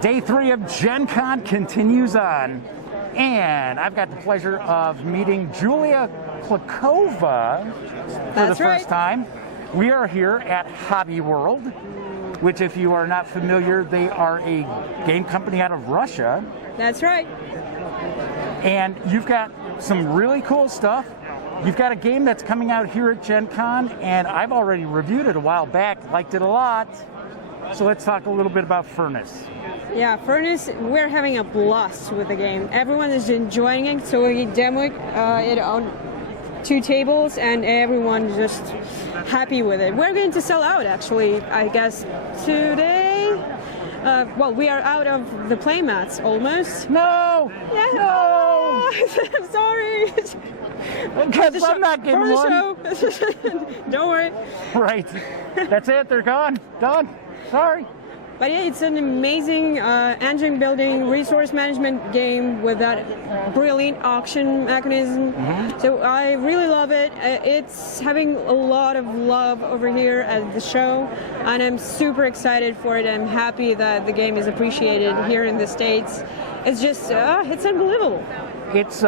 Day 3 of Gen Con continues on, and I've got the pleasure of meeting Julia Klokova for the first time. We are here at Hobby World, which, if you are not familiar, they are a game company out of Russia. That's right. And you've got some really cool stuff. You've got a game that's coming out here at Gen Con, and I've already reviewed it a while back, liked it a lot. So let's talk a little bit about Furnace. Yeah, Furnace, we're having a blast with the game. Everyone is enjoying it, so we demoed it on 2 tables, and everyone's just happy with it. We're going to sell out, actually, I guess, today. Well, we are out of the playmats, almost. No! Yeah. No! I'm sorry. Because I'm not getting one. Don't worry. Right. That's it. They're gone. Done. Sorry. But yeah, it's an amazing engine building, resource management game with that brilliant auction mechanism. So I really love it. It's having a lot of love over here at the show, and I'm super excited for it. I'm happy that the game is appreciated here in the States. It's just, it's unbelievable. It's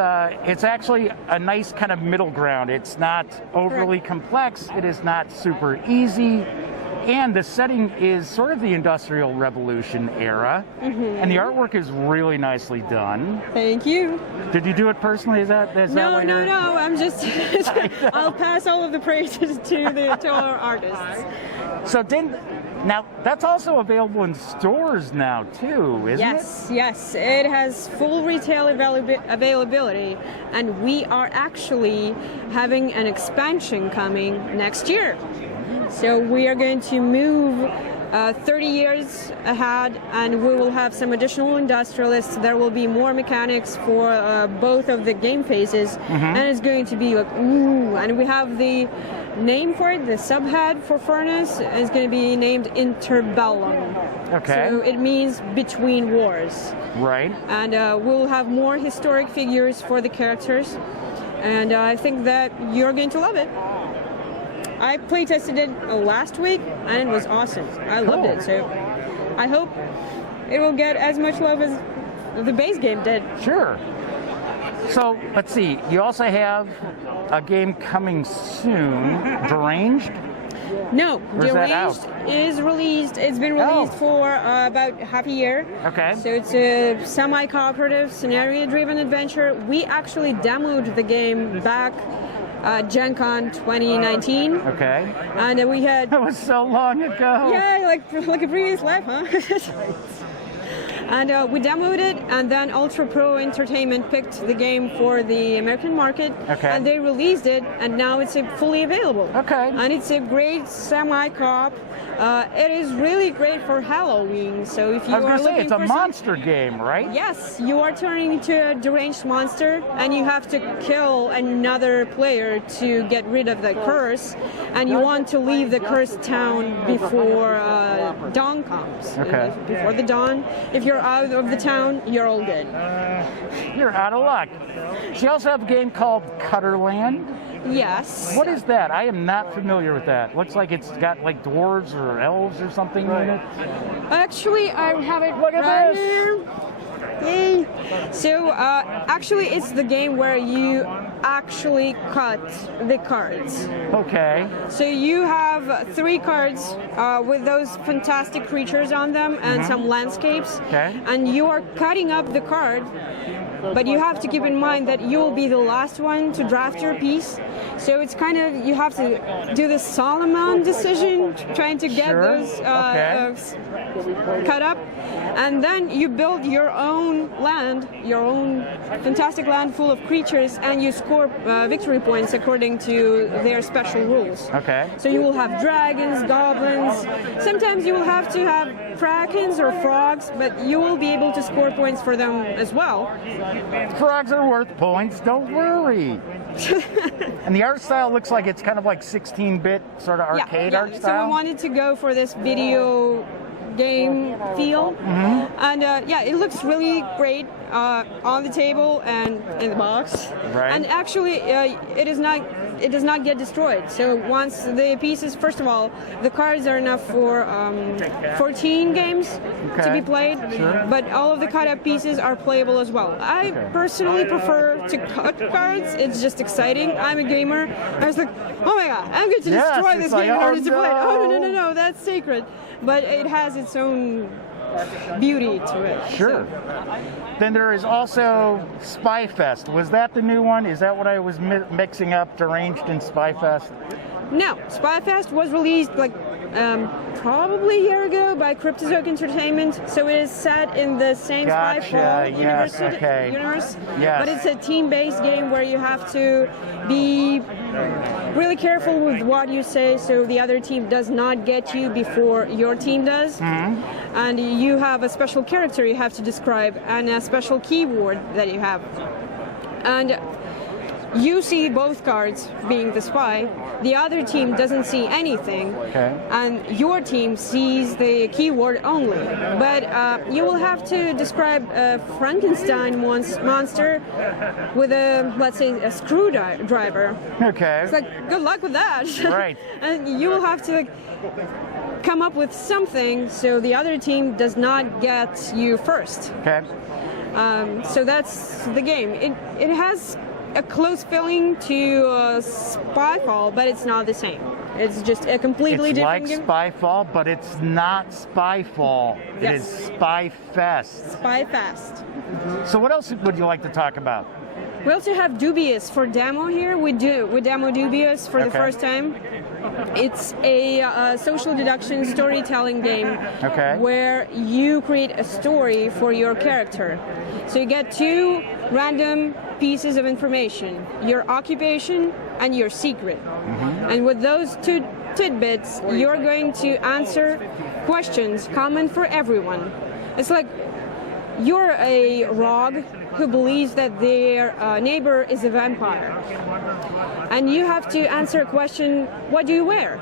actually a nice kind of middle ground. It's not overly complex. It is not super easy. And the setting is sort of the Industrial Revolution era, and the artwork is really nicely done. Thank you. Did you do it personally? Is that no? I'm just. I'll pass all of the praises to our artists. So now that's also available in stores now too, isn't it? Yes. It has full retail availability, and we are actually having an expansion coming next year. So we are going to move 30 years ahead, and we will have some additional industrialists. There will be more mechanics for both of the game phases, and it's going to be like, ooh, and we have the name for it, the subhead for Furnace is going to be named Interbellum. Okay. So it means between wars. Right. And we'll have more historic figures for the characters, and I think that you're going to love it. I playtested it last week, and it was awesome. I loved it, so I hope it will get as much love as the base game did. Sure. So, let's see. You also have a game coming soon, Deranged? No, Deranged is released. It's been released for about half a year. Okay. So it's a semi-cooperative, scenario-driven adventure. We actually demoed the game back Gen Con 2019. Okay. And we had... That was so long ago. Yeah, like a previous life, huh? And we demoed it, and then Ultra Pro Entertainment picked the game for the American market. Okay. And they released it, and now it's fully available. Okay. And it's a great semi-co-op. It is really great for Halloween. So if you are looking it's a monster game, right? Yes, you are turning into a deranged monster, and you have to kill another player to get rid of the curse, and you want to leave the cursed town before dawn comes. Okay. Before the dawn. If you're out of the town, you're all good. You're out of luck. She also has a game called Cutterland. Yes. What is that? I am not familiar with that. Looks like it's got like dwarves or elves or something in it. Actually, I have it Look at right this. here. Yay. So, actually, it's the game where you actually cut the cards. Okay. So you have 3 cards with those fantastic creatures on them and some landscapes. Okay. And you are cutting up the card, but you have to keep in mind that you will be the last one to draft your piece. So it's kind of, you have to do the Solomon decision, trying to get those cut up. And then you build your own land, your own fantastic land full of creatures, and you score victory points according to their special rules. Okay. So you will have dragons, goblins. Sometimes you will have to have krakens or frogs, but you will be able to score points for them as well. Frogs are worth points, don't worry. And the art style looks like it's kind of like 16-bit sort of arcade art style. So we wanted to go for this video game feel, and it looks really great on the table and in the box. Right. And actually, it is not it does not get destroyed. So once the pieces, first of all, the cards are enough for 14 games to be played, but all of the cut up pieces are playable as well. I personally prefer to cut cards. It's just exciting. I'm a gamer. I was like, oh my god, I'm going to destroy this game in order to play it. Oh no, that's sacred. But it has its own beauty to it. Sure. Then there is also Spyfest. Was that the new one? Is that what I was mixing up, Deranged and Spyfest? No, Spyfest was released like probably a year ago by Cryptozoic Entertainment, so it is set in the same Spyfall universe. But it's a team-based game where you have to be really careful with what you say so the other team does not get you before your team does. And you have a special character you have to describe and a special keyword that you have. And you see both cards being the spy, the other team doesn't see anything, and your team sees the keyword only. But you will have to describe a Frankenstein monster with a, let's say, a screwdriver. It's like, good luck with that. Right. And you will have to come up with something so the other team does not get you first. So that's the game. It has a close feeling to Spyfall, but it's not the same. It's just a completely different game. It's like Spyfall, but it's not Spyfall. It is Spyfest. Spyfest. So what else would you like to talk about? We also have Dubious for demo here. We demo Dubious for the first time. It's a social deduction storytelling game where you create a story for your character. So you get two random pieces of information, your occupation and your secret. And with those two tidbits, you're going to answer questions common for everyone. It's like you're a rogue who believes that their neighbor is a vampire. And you have to answer a question, what do you wear?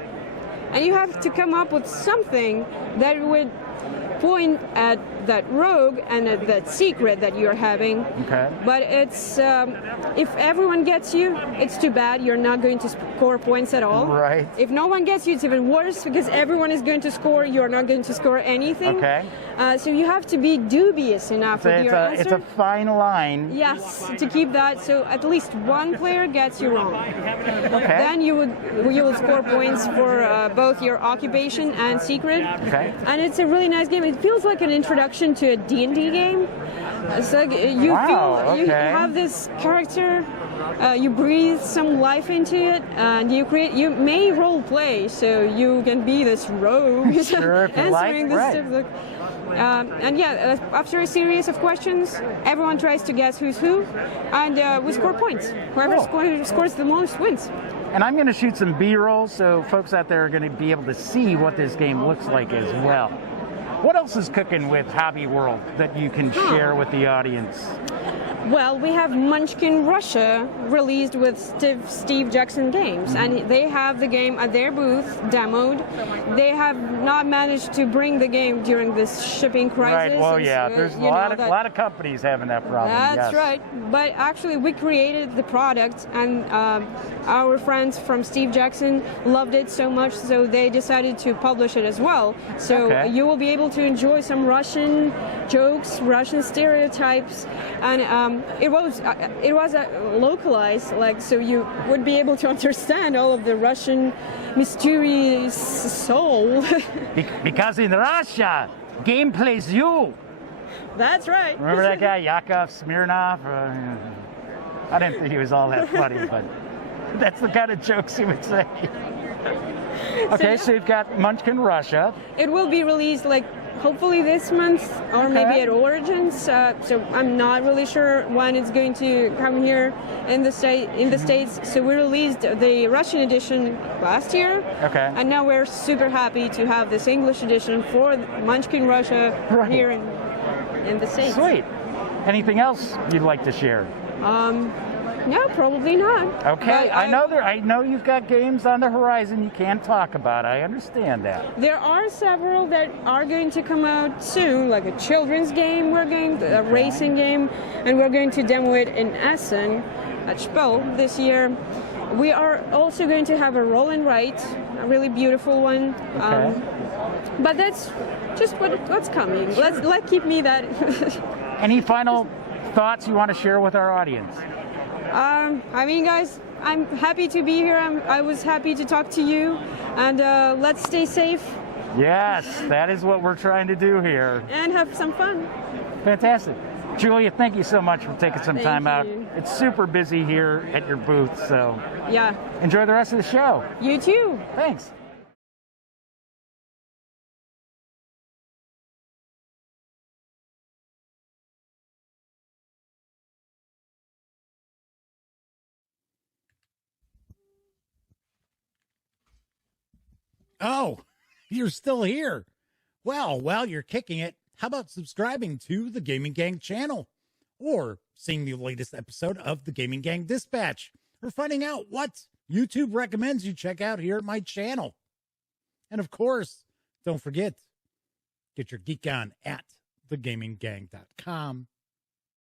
And you have to come up with something that would point at that rogue and at that secret that you're having. But it's if everyone gets you, it's too bad. You're not going to score points at all. If no one gets you, it's even worse because everyone is going to score. You're not going to score anything. So you have to be dubious enough with your answer. It's a fine line. Yes, to keep that so at least one player gets you wrong. Then you will score points for both your occupation and secret. And it's a really nice game. It feels like an introduction to a D&D game. It's like you feel you have this character, you breathe some life into it, and you may role play, so you can be this rogue answering this stuff. And after a series of questions, everyone tries to guess who's who, and we score points. Whoever scores the most wins. And I'm going to shoot some B-roll, so folks out there are going to be able to see what this game looks like as well. What else is cooking with Hobby World that you can share with the audience? Well, we have Munchkin Russia released with Steve Jackson Games, and they have the game at their booth demoed. They have not managed to bring the game during this shipping crisis. There's a lot of companies having that problem. That's right. But actually, we created the product, and our friends from Steve Jackson loved it so much, so they decided to publish it as well. So you will be able to enjoy some Russian jokes, Russian stereotypes, and it was localized, so you would be able to understand all of the Russian mysterious soul. Because in Russia, game plays you. That's right. Remember that guy, Yakov Smirnov? I didn't think he was all that funny, but that's the kind of jokes he would say. So you've got Munchkin Russia. It will be released hopefully this month or maybe at Origins. So I'm not really sure when it's going to come here in the States. So we released the Russian edition last year. And now we're super happy to have this English edition for Munchkin Russia here in the States. Sweet. Anything else you'd like to share? No, probably not. I know you've got games on the horizon you can't talk about. I understand that. There are several that are going to come out soon, like a children's game a racing game, and we're going to demo it in Essen at Spyfest this year. We are also going to have a roll and write, a really beautiful one. Okay. But that's just what's coming. Let's keep me that. Any final thoughts you want to share with our audience? I mean, guys, I'm happy to be here. I was happy to talk to you, and let's stay safe. Yes, that is what we're trying to do here. And have some fun. Fantastic. Julia, thank you so much for taking some time out. you. It's super busy here at your booth, so Yeah. enjoy the rest of the show. You too. Thanks. Oh, you're still here. Well, while you're kicking it, how about subscribing to the Gaming Gang channel? Or seeing the latest episode of the Gaming Gang Dispatch? Or finding out what YouTube recommends you check out here at my channel? And of course, don't forget, get your geek on at thegaminggang.com.